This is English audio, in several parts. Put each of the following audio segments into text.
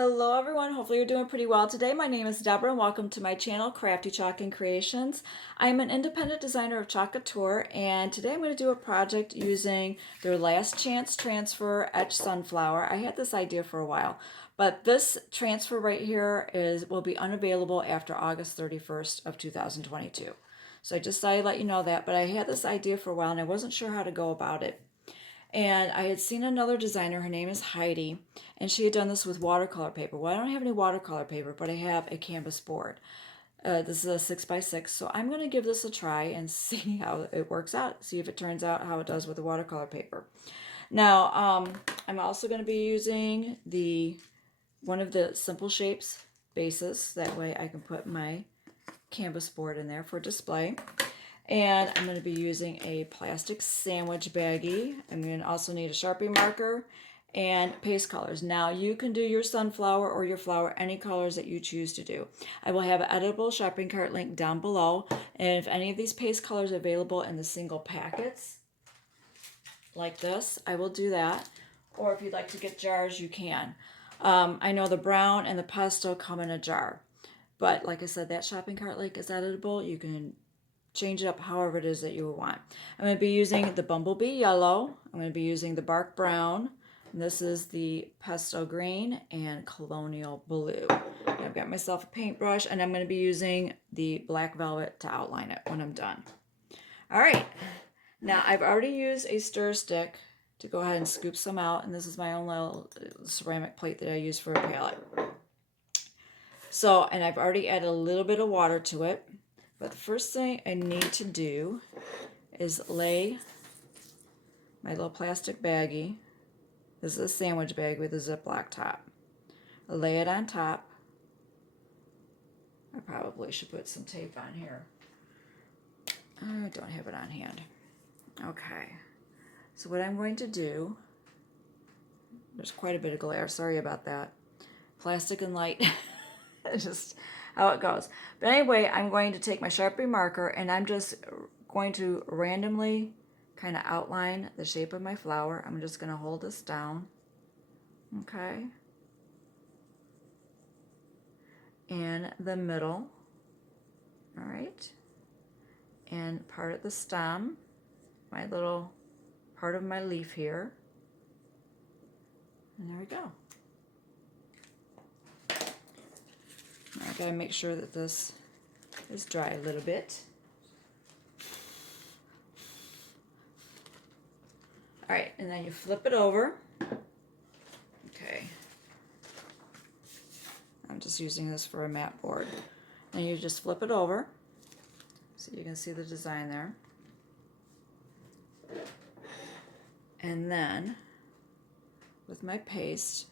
Hello everyone, hopefully you're doing pretty well today. My name is Deborah and welcome to my channel, Crafty Chalk and Creations. I'm an independent designer of Chalk Couture and today I'm going to do a project using their Last Chance Transfer Etched Sunflower. I had this idea for a while, but this transfer right here will be unavailable after August 31st of 2022. So I just thought I'd let you know that, but I had this idea for a while and I wasn't sure how to go about it. And I had seen another designer, her name is Heidi, and she had done this with watercolor paper. Well, I don't have any watercolor paper, but I have a canvas board. This is a 6x6, so I'm going to give this a try and see how it works out, see if it turns out how it does with the watercolor paper. Now, I'm also going to be using one of the Simple Shapes bases. That way I can put my canvas board in there for display. And I'm going to be using a plastic sandwich baggie. I'm going to also need a Sharpie marker and paste colors. Now you can do your sunflower or your flower any colors that you choose to do. I will have an Editable Shopping Cart link down below. And if any of these paste colors are available in the single packets, like this, I will do that. Or if you'd like to get jars, you can. I know the brown and the pesto come in a jar. But like I said, that shopping cart link is editable. You can change it up however it is that you want. I'm going to be using the Bumblebee Yellow. I'm going to be using the Bark Brown. And this is the Pesto Green and Colonial Blue. And I've got myself a paintbrush and I'm going to be using the Black Velvet to outline it when I'm done. All right. Now I've already used a stir stick to go ahead and scoop some out. And this is my own little ceramic plate that I use for a palette. So, and I've already added a little bit of water to it. But the first thing I need to do is lay my little plastic baggie. This is a sandwich bag with a Ziploc top. I lay it on top. I probably should put some tape on here. I don't have it on hand. Okay. So what I'm going to do, there's quite a bit of glare, sorry about that. Plastic and light. It's just how it goes. But anyway, I'm going to take my Sharpie marker and I'm just going to randomly kind of outline the shape of my flower. I'm just going to hold this down. Okay. In the middle. All right. And part of the stem, my little part of my leaf here. And there we go. I gotta make sure that this is dry a little bit. All right, and then you flip it over. Okay. I'm just using this for a mat board. And you just flip it over so you can see the design there. And then with my paste,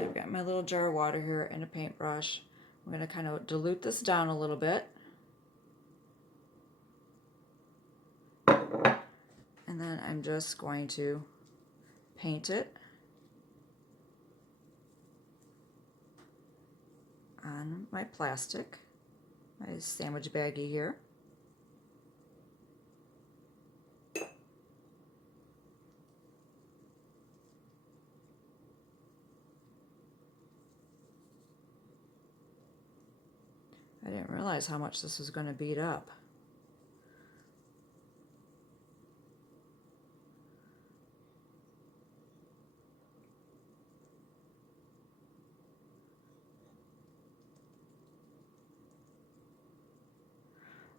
I've got my little jar of water here and a paintbrush. I'm going to kind of dilute this down a little bit. And then I'm just going to paint it on my plastic, my sandwich baggie here. I didn't realize how much this was going to beat up.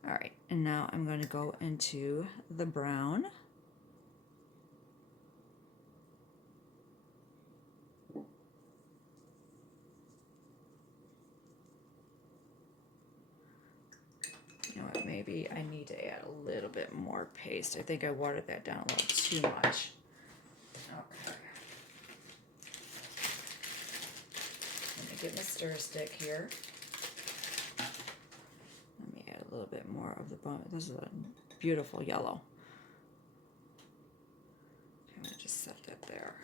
All right, and now I'm going to go into the brown. You know what, maybe I need to add a little bit more paste. I think I watered that down a little too much. Okay. Let me get my stir stick here. Let me add a little bit more of the bone. This is a beautiful yellow. I'm going to just set that there.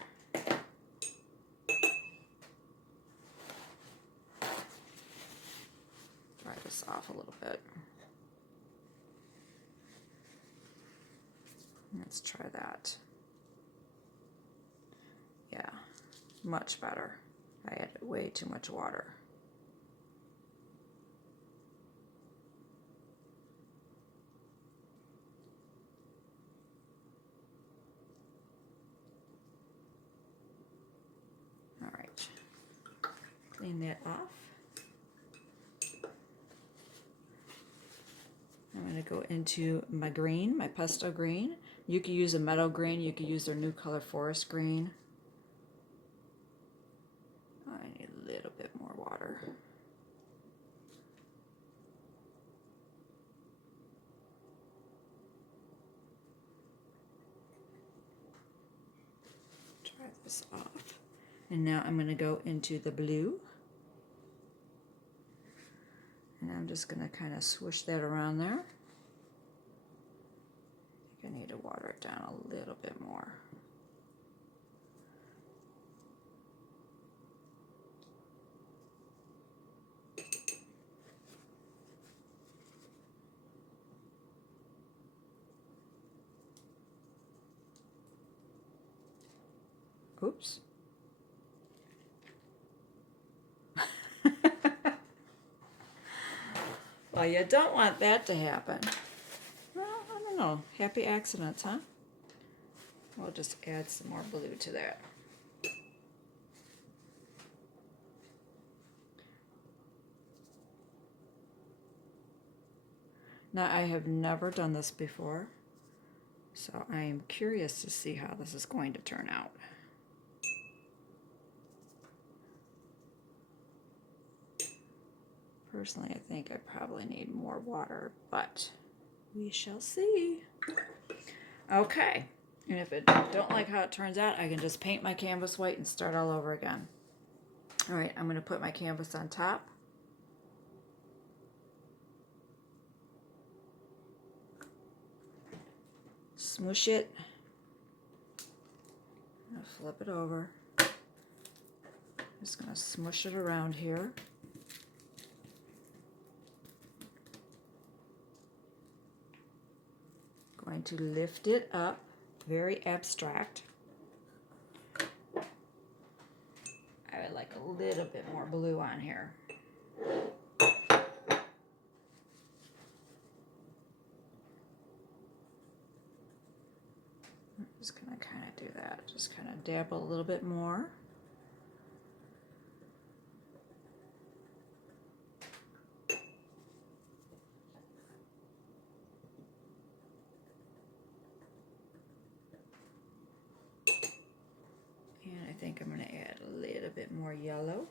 Dry this off a little bit. Let's try that. Yeah, much better. I added way too much water. All right, clean that off. I'm going to go into my green, my pesto green. You could use a meadow green, you could use their new color forest green. I need a little bit more water. Try this off. And now I'm going to go into the blue. And I'm just going to kind of swoosh that around there. I think I need to water it down a little bit more. Oops. Well, you don't want that to happen. Well, I don't know. Happy accidents, huh? We'll just add some more blue to that. Now, I have never done this before, so I am curious to see how this is going to turn out. Personally, I think I probably need more water, but we shall see. Okay, and if I don't like how it turns out, I can just paint my canvas white and start all over again. All right, I'm going to put my canvas on top. Smoosh it. I'll flip it over. Just going to smush it around here. Going to lift it up, very abstract. I would like a little bit more blue on here. I'm just going to kind of do that, just kind of dabble a little bit more. I think I'm going to add a little bit more yellow.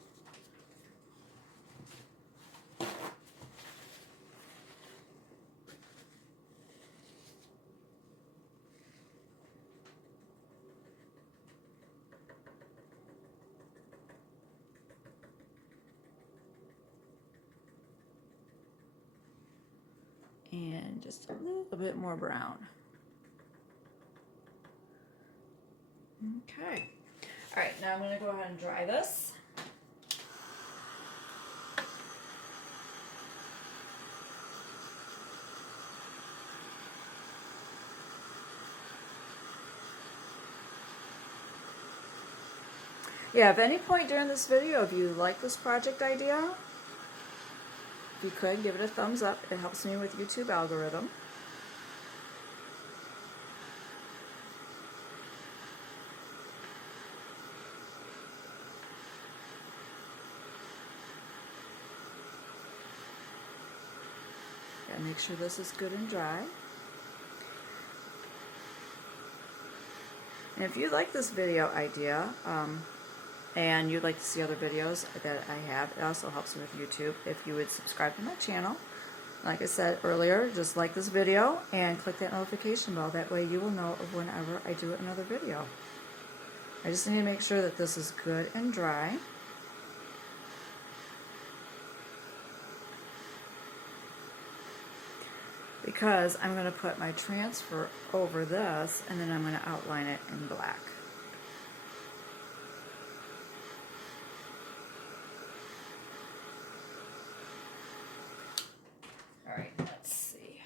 And just a little bit more brown. Okay. All right, now I'm going to go ahead and dry this. Yeah, if any point during this video, if you like this project idea, if you could, give it a thumbs up. It helps me with YouTube algorithm. Gotta make sure this is good and dry. And if you like this video idea, and you'd like to see other videos that I have, it also helps me with YouTube if you would subscribe to my channel. Like I said earlier, just like this video and click that notification bell. That way you will know of whenever I do another video. I just need to make sure that this is good and dry. Because I'm going to put my transfer over this and then I'm going to outline it in black. All right, let's see.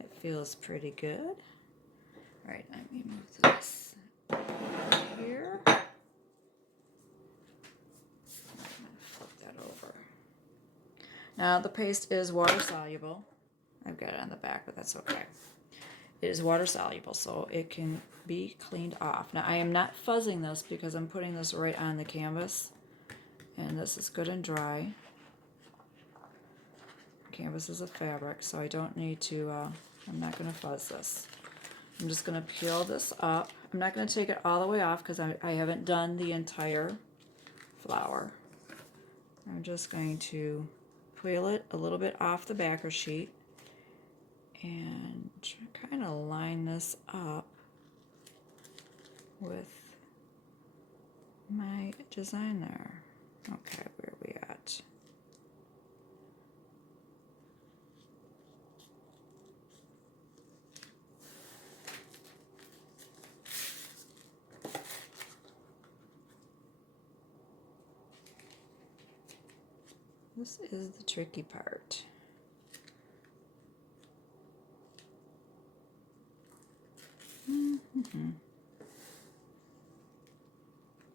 It feels pretty good. All right, let me move this here. Now the paste is water soluble. I've got it on the back, but that's okay. It is water soluble, so it can be cleaned off. Now I am not fuzzing this because I'm putting this right on the canvas, and this is good and dry. Canvas is a fabric, so I don't need to, I'm not going to fuzz this. I'm just going to peel this up. I'm not going to take it all the way off because I haven't done the entire flower. I'm just going to peel it a little bit off the backer sheet and kind of line this up with my design there. Okay, where are we at? This is the tricky part.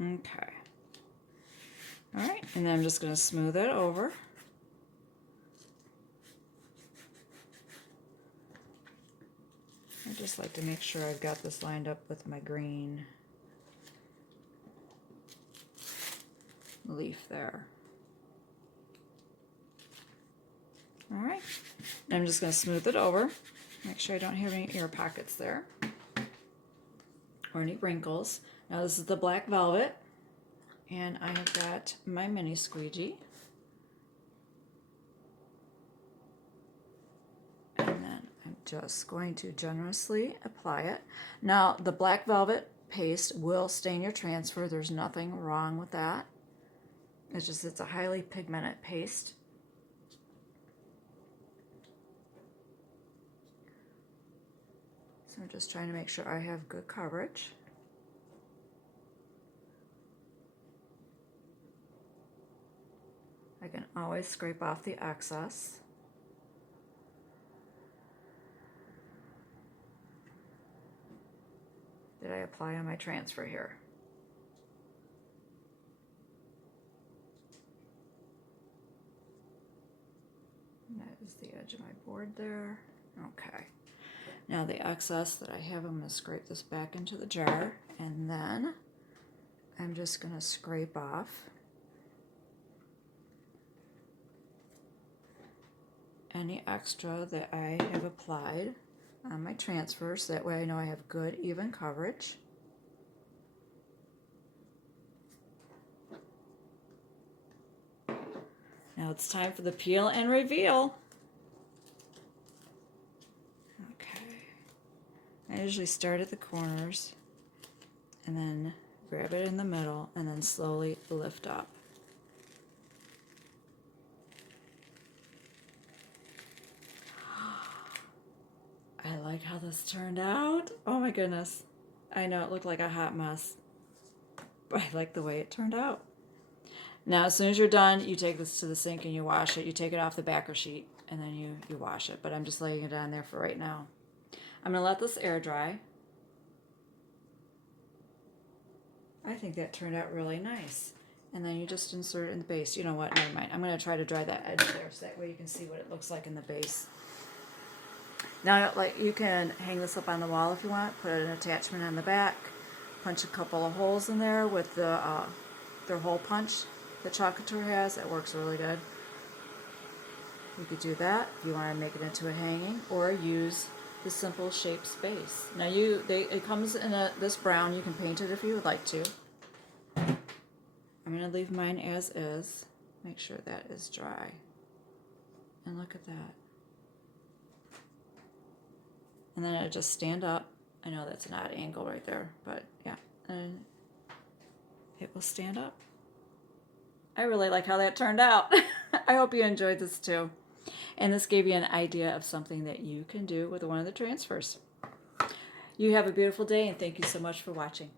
Okay. All right, and then I'm just going to smooth it over. I just like to make sure I've got this lined up with my green leaf there. All right, and I'm just going to smooth it over. Make sure I don't have any air pockets there or any wrinkles. Now this is the black velvet, and I have got my mini squeegee. And then I'm just going to generously apply it. Now the black velvet paste will stain your transfer. There's nothing wrong with that. It's just, it's a highly pigmented paste. So I'm just trying to make sure I have good coverage. I can always scrape off the excess. Did I apply on my transfer here? And that is the edge of my board there. Okay. Now the excess that I have, I'm going to scrape this back into the jar, and then I'm just going to scrape off any extra that I have applied on my transfers. That way I know I have good even coverage. Now it's time for the peel and reveal. I usually start at the corners and then grab it in the middle and then slowly lift up. I like how this turned out. Oh my goodness. I know it looked like a hot mess, but I like the way it turned out. Now as soon as you're done, you take this to the sink and you wash it. You take it off the backer sheet and then you wash it, but I'm just laying it on there for right now. I'm going to let this air dry. I think that turned out really nice. And then you just insert it in the base. You know what? Never mind. I'm going to try to dry that edge there so that way you can see what it looks like in the base. Now, like, you can hang this up on the wall if you want. Put an attachment on the back. Punch a couple of holes in there with the their hole punch that Chalk Couture has. It works really good. You could do that if you want to make it into a hanging, or use the simple shape space. Now it comes in this brown. You can paint it if you would like to. I'm going to leave mine as is. Make sure that is dry. And look at that. And then it'll just stand up. I know that's an odd angle right there, but yeah. And it will stand up. I really like how that turned out. I hope you enjoyed this too. And this gave you an idea of something that you can do with one of the transfers. You have a beautiful day, and thank you so much for watching.